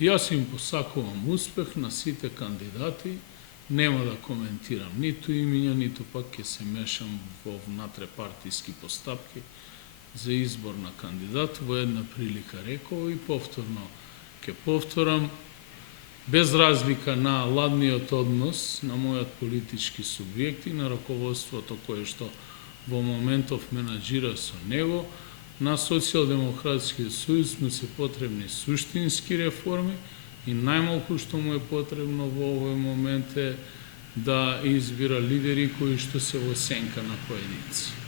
Јас им посакувам успех на сите кандидати, нема да коментирам ниту имиња, ниту пак ќе се мешам во внатре-партиски постапки за избор на кандидат. Во една прилика реков и повторно ќе повторам, без разлика на ладниот однос на мојот политички субјект и на раководството кое што во моментов менаџира со него, на Социјалдемократскиот сојуз му се потребни суштински реформи и најмалку што му е потребно во овој момент е да избира лидери кои што се во сенка на поединци.